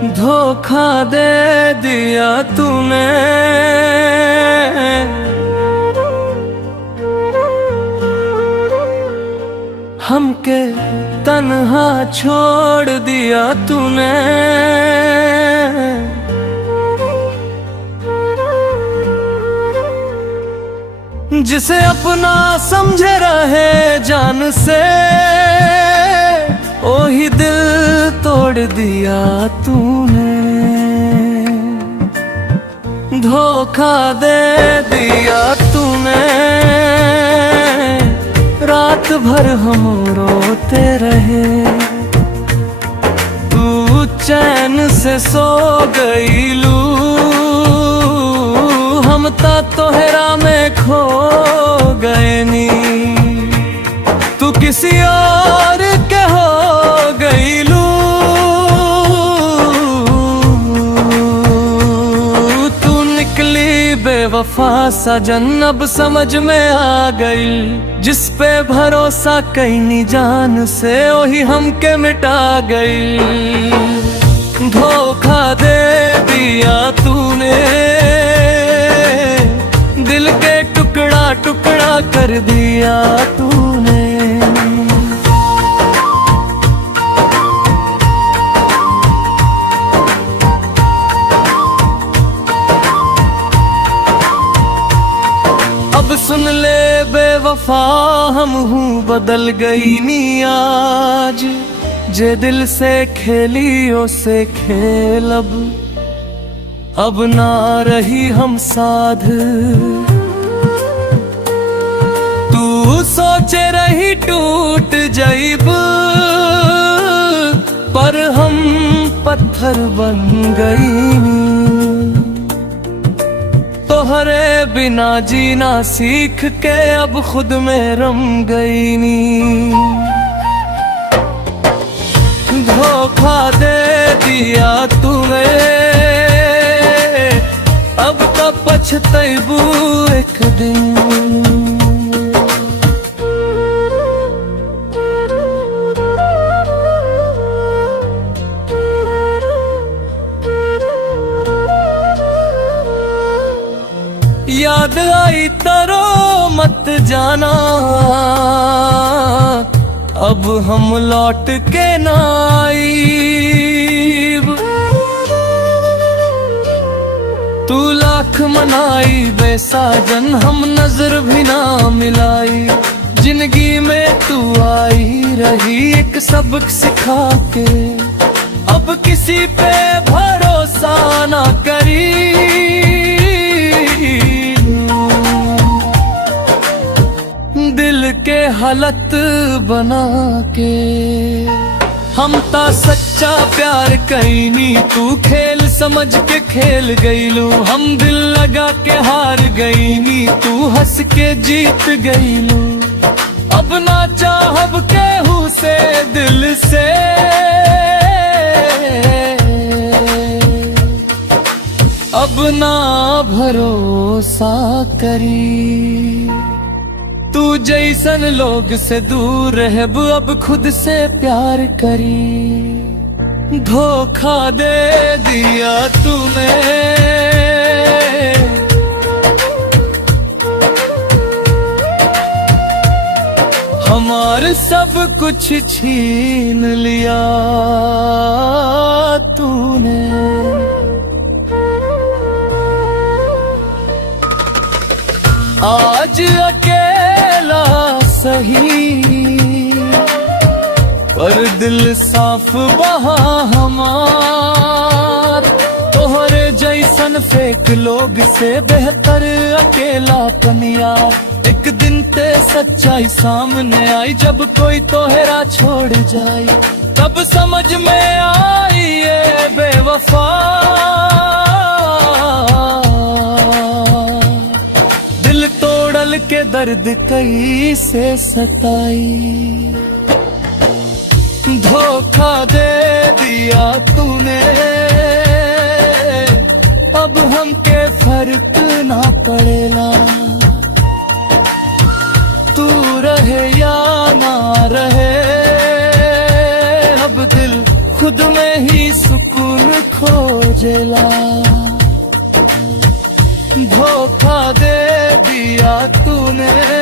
धोखा दे दिया तूने, हमके तन्हा छोड़ दिया तूने। जिसे अपना समझे रहे जान से, ओही दिल तोड़ दिया तूने। धोखा दे दिया तूने, रात भर हम रोते रहे। तू चैन से सो गई लू, हम ता तोहरा में खो गए नी। तू किसी और के हो गई लू, तू निकली बेवफा सजन अब समझ में आ गई। जिस पे भरोसा कहीं जान से, वही हमके मिटा गई। धोखा दे दिया तूने, दिल के टुकड़ा टुकड़ा कर दिया तूने। अब सुन ले बेवफा, हम हूँ बदल गई नी आज। जे दिल से खेली उसे खेल अब ना रही हम साध। तू सोचे रही टूट जाइब, पर हम पत्थर बन गई। तोहरे बिना जीना सीख के अब खुद में रम गई नी। धोखा दे दिया तूने, अब तो पछतैबू एक दिन। याद आई तरो मत जाना, अब हम लौट के ना आईब। तू लाख मनाई बेसाजन, हम नजर भी ना मिलाई। जिंदगी में तू आई रही एक सबक सिखा के, अब किसी पे भरोसा ना करी। दिल के हालत बना के हम ता सच्चा प्यार कईनी, तू खेल समझ के खेल गईलू। हम दिल लगा के हार गईनी, तू हंस के जीत गईलू। अब ना चाहब केहू से दिल से, अब ना भरोसा करी। तू जैसन लोग से दूर रहब, अब खुद से प्यार करी। धोखा दे दिया तूने, हमार सब कुछ छीन लिया तूने। आज अकेला सही, पर दिल साफ बहा हमार। तोहरे जैसन फेक लोग से बेहतर अकेलापन यार। एक दिन ते सच्चाई सामने आई, जब कोई तोहरा छोड़ जाए, तब समझ में आई ये बेवफा। दिल तोड़ल के दर्द कैसे सताई। धोखा दे दिया तूने, अब हमके फर्क ना पड़ेला। तू रहे या ना रहे, अब दिल खुद में ही सुकून खोजेला। धोखा दे दिया तूने